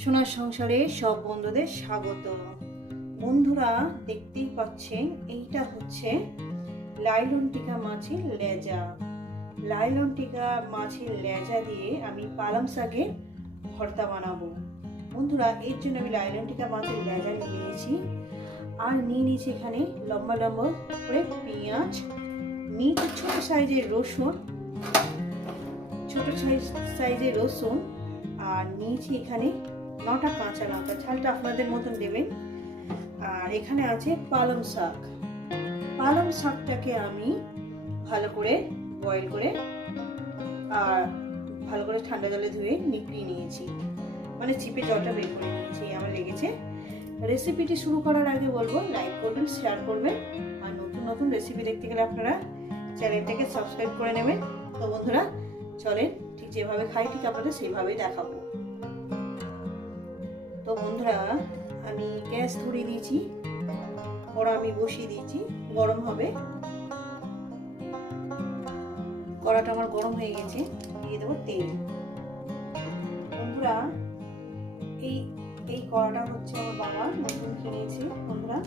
সোনার সংসারে সব বন্ধুদের স্বাগত। বন্ধুরা দেখতেই পাচ্ছেন, এইটা হচ্ছে লাইলন টিকা মাছের লেজা। লাইলন টিকা মাছের লেজা দিয়ে আমি পালং শাকের ভর্তা বানাবো। বন্ধুরা, এর জন্য আমি লাইলন টিকা মাছের লেজা নিয়ে নিয়েছি। আর নিয়ে নিয়েছি এখানে লম্বা লম্বা করে পেঁয়াজ নিয়েছি ছোট সাইজের রসুন, ছোট সাইজের রসুন, আর নিয়েছি এখানে নটা কাঁচা লঙ্কা ঝালটা আপনাদের মতন দেবেন। আর এখানে আছে পালং শাক। পালং শাকটাকে আমি ভালো করে বয়েল করে আর ভালো করে ঠান্ডা জলে ধুয়ে নিকড়িয়ে নিয়েছি। মানে চিপে জলটা বের করে নিয়েছি আমার লেগেছে। রেসিপিটি শুরু করার আগে বলব লাইক করবেন শেয়ার করবেন। আর নতুন নতুন রেসিপি দেখতে গেলে আপনারা চ্যানেলটাকে সাবস্ক্রাইব করে নেবেন। তো বন্ধুরা, চলেন ঠিক যেভাবে খাই, ঠিক আপনাদের সেইভাবেই দেখাবো। বন্ধুরা, আমি গ্যাস ধরিয়ে দিয়েছি কড়া আমি বসিয়ে দিয়েছি, গরম হবে। কড়াটা আমার গরম হয়ে গেছে, দিয়ে দেবো তেল। বন্ধুরা, এই এই কড়াটা হচ্ছে আমার বাবা নতুন কিনেছে, বন্ধুরা।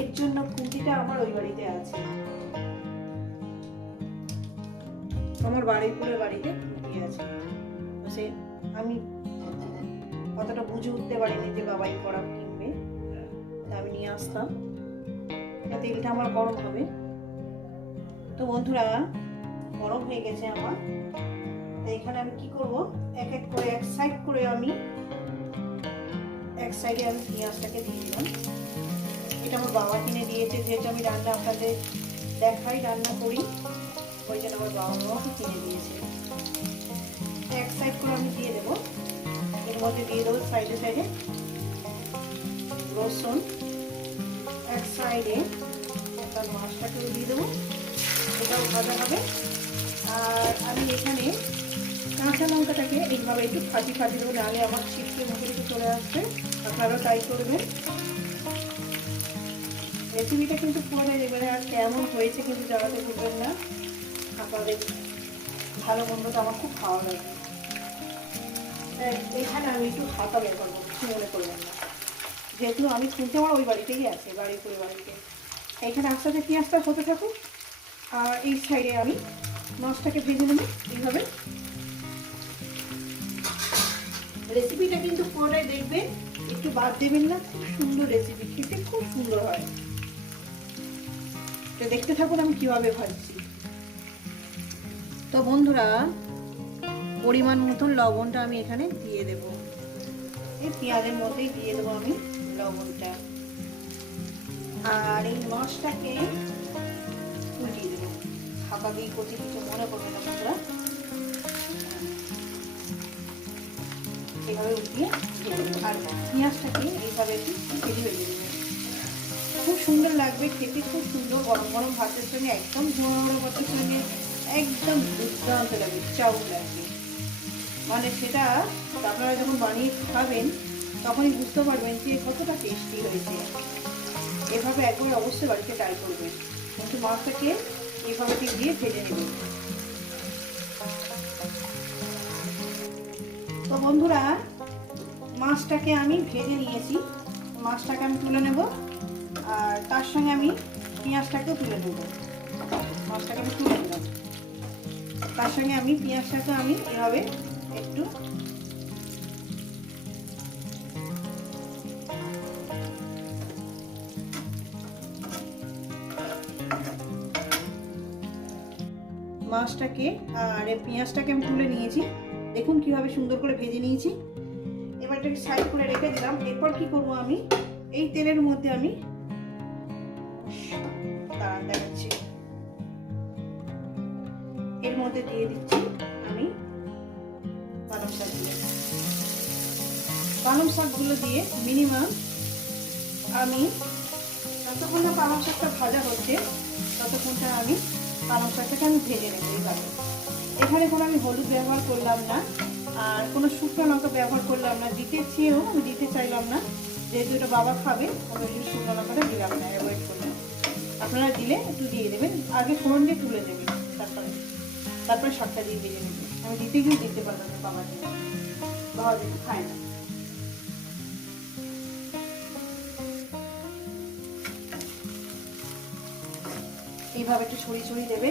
এর জন্য খুঁটিটা আমার ওই বাড়িতে আছে। আমার বাড়ির পুরো বাড়িতে খুঁটি আছে। আমি অতটা বুঝে উঠতে পারিনি যে বাবাই কড়া কিনবে। তা আমি নিয়ে আসতাম। তেলটা আমার গরম হবে। তো বন্ধুরা, গরম হয়ে গেছে আমার। তো এখানে আমি কি করব? এক এক করে, এক সাইড করে আমি, এক সাইডে আমি পেঁয়াজটাকে দিয়ে দিলাম। এটা আমার বাবা কিনে দিয়েছে। যেহেতু আমি রান্না আপনাদের দেখাই, রান্না করি, ওই জন্য আমার বাবা মামাকে কিনে দিয়েছে। এক সাইড করে আমি দিয়ে দেবো। মধ্যে দিয়ে দেবো, সাইডে সাইডে রসুন এক সাইডে তার মাছটাকেও দিয়ে দেবো। এটাও ভাজা হবে। আর আমি এখানে কাঁচা লঙ্কাটাকে এইভাবে একটু ফাটি ফাটি দেবো, নাহলে আমার ছিটকে মুখে একটু চলে আসবে। আপনারাও ট্রাই করবেন। রেসিপিটা কিন্তু পুরোটাই দেখবেন আর কেমন হয়েছে কিন্তু জানাতে ভুলবেন না। আপনাদের ভালো মন্দটা আমার খুব ভালো লাগে এখানে আমি একটু খাতা বের করব, কিছু মনে করবেন না। যেহেতু আমি শুনতে আমার ওই বাড়িতেই আছে বাড়ির পুরো বাড়িতে। এইখানে আস্তে আস্তে পেঁয়াজটা হতে থাকুক, আর এই সাইডে আমি মাছটাকে ভেজে নেব, এইভাবে। রেসিপিটা কিন্তু পুরোটাই দেখবেন, একটু বাদ দেবেন না, খুব সুন্দর রেসিপি, খেতে খুব সুন্দর হয়। তো দেখতে থাকুন আমি কীভাবে ভাজছি। তো বন্ধুরা পরিমাণ মতন লবণটা আমি এখানে দিয়ে দেব। এই পেঁয়াজের মধ্যেই দিয়ে দেবো আমি লবণটা। আর এই মাছটাকে উল্টিয়ে দেবো। হাঁপা দিয়ে করতে কিছু মনে করবে না উল্টিয়ে দিয়ে দেবো। আর পেঁয়াজটাকে এইভাবে একটু ভেজে ভেজে দেবো। খুব সুন্দর লাগবে খেতে, খুব সুন্দর গরম গরম ভাতের সঙ্গে, একদম ঝোড়ো ভাতের সঙ্গে একদম দুর্দান্ত লাগবে চাউল লাগবে। মানে সেটা আপনারা যখন বানিয়ে খাবেন, তখনই বুঝতে পারবেন যে কতটা টেস্টি হয়েছে। এভাবে একবার অবশ্যই বাড়িতে ট্রাই করবেন। কিন্তু মাছটাকে এভাবে দিয়ে ভেজে নেবেন। তো বন্ধুরা, মাছটাকে আমি ভেজে নিয়েছি। মাছটাকে আমি তুলে নেব, আর তার সঙ্গে আমি পেঁয়াজটাকেও তুলে নেব। মাছটাকে আমি তুলে নিলাম। তার সঙ্গে আমি পেঁয়াজটাকে আমি এভাবে একটু। মাছটাকে আর পেঁয়াজটাকে আমি তুলে নিয়েছি। দেখুন কীভাবে সুন্দর করে ভেজে নিয়েছি। এবার এটাকে সাইড করে রেখে দিলাম। এরপর কি করব আমি? এই তেলের মধ্যে আমি এর মধ্যে দিয়ে দিচ্ছি পালং শাকগুলো দিয়ে মিনিমাম আমি যতক্ষণ না পালং শাকটা ভাজা হচ্ছে ততক্ষণটা আমি পালং শাকটাকে আমি ভেজে নেব এইভাবে এখানে কোনো আমি হলুদ ব্যবহার করলাম না, আর কোনো শুকনো লঙ্কা ব্যবহার করলাম না। দিতে চেয়েও আমি দিতে চাইলাম না, যেহেতু এটা বাবা খাবে আমি ওই শুকনো লঙ্কাটা দিলাম না অ্যাভয়েড করলাম। আপনারা দিলে একটু দিয়ে দেবেন, আগে ফোড়ন দিয়ে তুলে দেবেন তারপরে তারপরে শাকটা দিয়ে ভেজে নেবেন। আমি দিতে গিয়ে দিতে পারলাম না বাবার জন্য বাবা দেখে খায় না। এইভাবে একটু ছড়িয়ে ছড়িয়ে দেবে,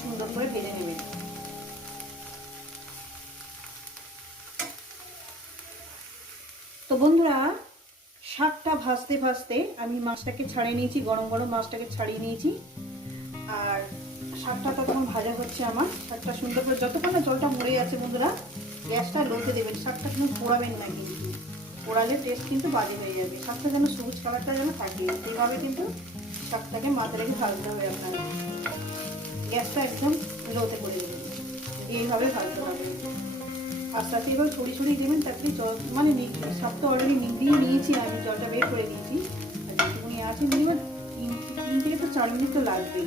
সুন্দর করে ভেজে নেবে। তো বন্ধুরা, শাকটা ভাজতে ভাজতে আমি মাছটাকে ছাড়িয়ে নিয়েছি, গরম গরম মাছটাকে ছাড়িয়ে নিয়েছি। আর শাকটা তখন ভাজা হচ্ছে আমার। শাকটা সুন্দর করে যতক্ষণ না জলটা মরে যাচ্ছে বন্ধুরা, গ্যাসটা লোতে দেবেন শাকটা কিন্তু পোড়াবেন না কিন্তু। পোড়ালে টেস্ট কিন্তু বাজে হয়ে যাবে। শাকটা যেন সবুজ কালারটা যেন থাকে। এইভাবে কিন্তু শাকটাকে মাথা রেখে ভাজতে হবে আপনার গ্যাসটা একদম লোতে করে দেবেন। এইভাবে ভাজতে হবে। আস্তে আস্তে এবার ছড়ি ছড়িয়ে দেবেন তাকে জল মানে সব তো অলরেডি দিয়ে নিয়েছি আমি, জলটা বের করে দিয়েছি। যেটুকুনি আছে মিনিমাম তিন তিন থেকে তো চার মিনিট তো লাগবেই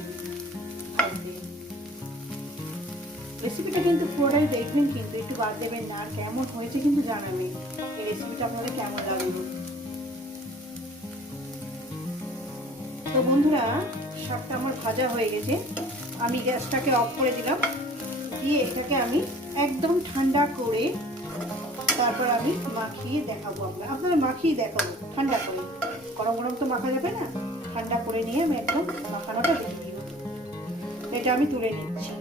রেসিপিটা কিন্তু পুরোটাই দেখবেন কিন্তু, একটু বাদ দেবেন না, আর কেমন হয়েছে কিন্তু জানাবেন। এই রেসিপিটা আপনাদের কেমন লাগল? তো বন্ধুরা শাকটা আমার ভাজা হয়ে গেছে। আমি গ্যাসটাকে অফ করে দিলাম। দিয়ে এটাকে আমি একদম ঠান্ডা করে তারপর আমি মাখিয়ে দেখাবো আপনার আপনারা মাখিয়ে দেখাবো, ঠান্ডা করে। গরম গরম তো মাখা যাবে না। ঠান্ডা করে নিয়ে আমি একদম মাখানোটা দেখে দিব এটা আমি তুলে নিচ্ছি।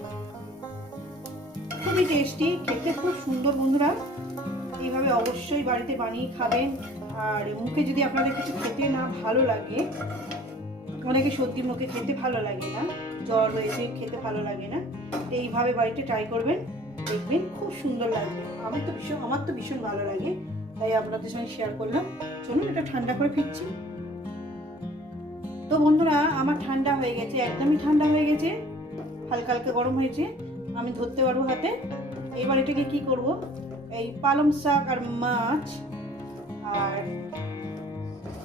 খুবই টেস্টি, খেতে খুব সুন্দর বন্ধুরা। এইভাবে অবশ্যই বাড়িতে বানিয়ে খাবেন। আর মুখে যদি আপনাদের কিছু খেতে না ভালো লাগে অনেকে সত্যি মুখে খেতে ভালো লাগে না, জ্বর রয়েছে খেতে ভালো লাগে না। এইভাবে বাড়িতে ট্রাই করবেন, দেখবেন খুব সুন্দর লাগবে। আমার তো ভীষণ, আমার তো ভীষণ ভালো লাগে, তাই আপনাদের সঙ্গে শেয়ার করলাম। চলুন এটা ঠান্ডা করে ফিরছি। তো বন্ধুরা, আমার ঠান্ডা হয়ে গেছে, একদমই ঠান্ডা হয়ে গেছে, হালকা হালকা গরম হয়েছে, আমি ধরতে পারব হাতে। এবার এটাকে কি করব? এই পালং শাক আর মাছ আর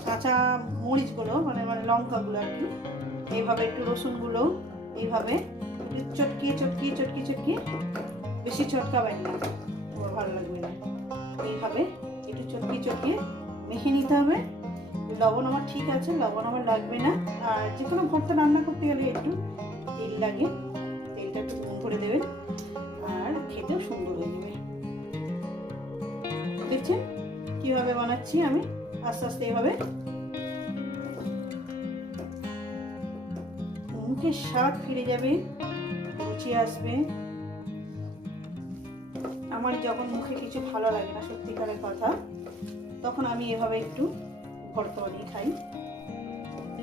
কাঁচা মরিচগুলো মানে মানে লঙ্কাগুলো আর কি। এইভাবে একটু রসুনগুলো, এইভাবে চটকিয়ে চটকিয়ে চটকিয়ে চটকিয়ে বেশি চটকাবেন না। ভালো লাগবে না। এইভাবে একটু চটকিয়ে চটকিয়ে মেখে নিতে হবে। লবণ আমার ঠিক আছে, লবণ আমার লাগবে না। আর যে কোনো ভর্তা রান্না করতে গেলে একটু তেল লাগে। তেলটা একটু করে দেবেন। আর খেতেও সুন্দর হয়ে যাবে। দেখছেন? কীভাবে বানাচ্ছি আমি? আস্তে আস্তে এভাবে। মুখের স্বাদ ফিরে যাবে, রুচি আসবে। আমার যখন মুখে কিছু ভালো লাগে না, সত্যিকারের কথা, তখন আমি এভাবে একটু ভর্তা খাই।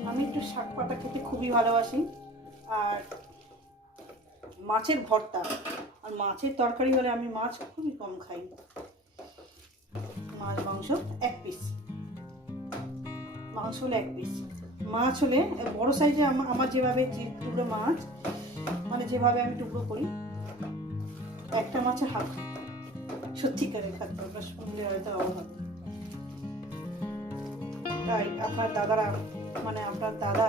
আমি একটু শাক পাতা খেতে খুবই ভালোবাসি। আর মাছের ভর্তা, আর মাছের তরকারি হলে আমি মাছ খুবই কম খাই। মাছ, মাংস এক পিস মাংস হলে এক পিস মাছ হলে বড় সাইজে আমার যেভাবে টুকরো মাছ মানে যেভাবে আমি টুকরো করি, একটা মাছের হাফ সত্যিকারের খাদ্য ওটা শুনলে হয়তো অভাব তাই আপনার দাদারা মানে আপনার দাদা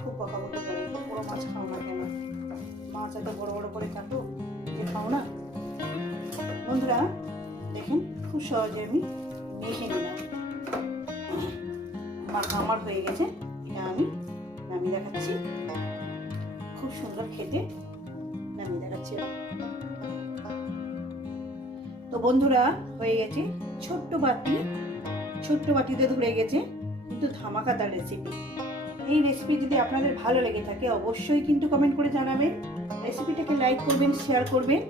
খুব বকা বলতে পারে বড় মাছ খাও না কেন? মাছ এত বড় বড় করে কাটো যে খাও না? বন্ধুরা, দেখেন, খুব সহজে আমি মেখে নিলাম। মাখা আমার হয়ে গেছে। এটা আমি নামিয়ে দেখাচ্ছি। খুব সুন্দর খেতে নামিয়ে দেখাচ্ছি। তো বন্ধুরা, হয়ে গেছে ছোট্ট বাটি। ছোট্ট বাটিতে ধরে গেছে। কিন্তু ধামাকাদার রেসিপি এই রেসিপি যদি আপনাদের ভালো লেগে থাকে, অবশ্যই কিন্তু কমেন্ট করে জানাবেন। রেসিপিটাকে লাইক করবেন শেয়ার করবেন।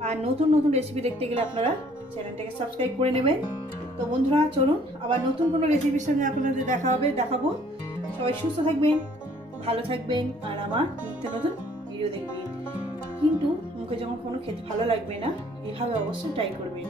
আর নতুন নতুন রেসিপি দেখতে গেলে আপনারা চ্যানেলটাকে সাবস্ক্রাইব করে নেবেন। তো বন্ধুরা, চলুন, আবার নতুন কোনো রেসিপির সঙ্গে আপনাদের দেখা হবে, দেখাবো। সবাই সুস্থ থাকবেন, ভালো থাকবেন, আর আমার নিত্য নতুন ভিডিও দেখবেন। কিন্তু মুখে যখন কোনো খেতে ভালো লাগবে না, এভাবে অবশ্যই ট্রাই করবেন।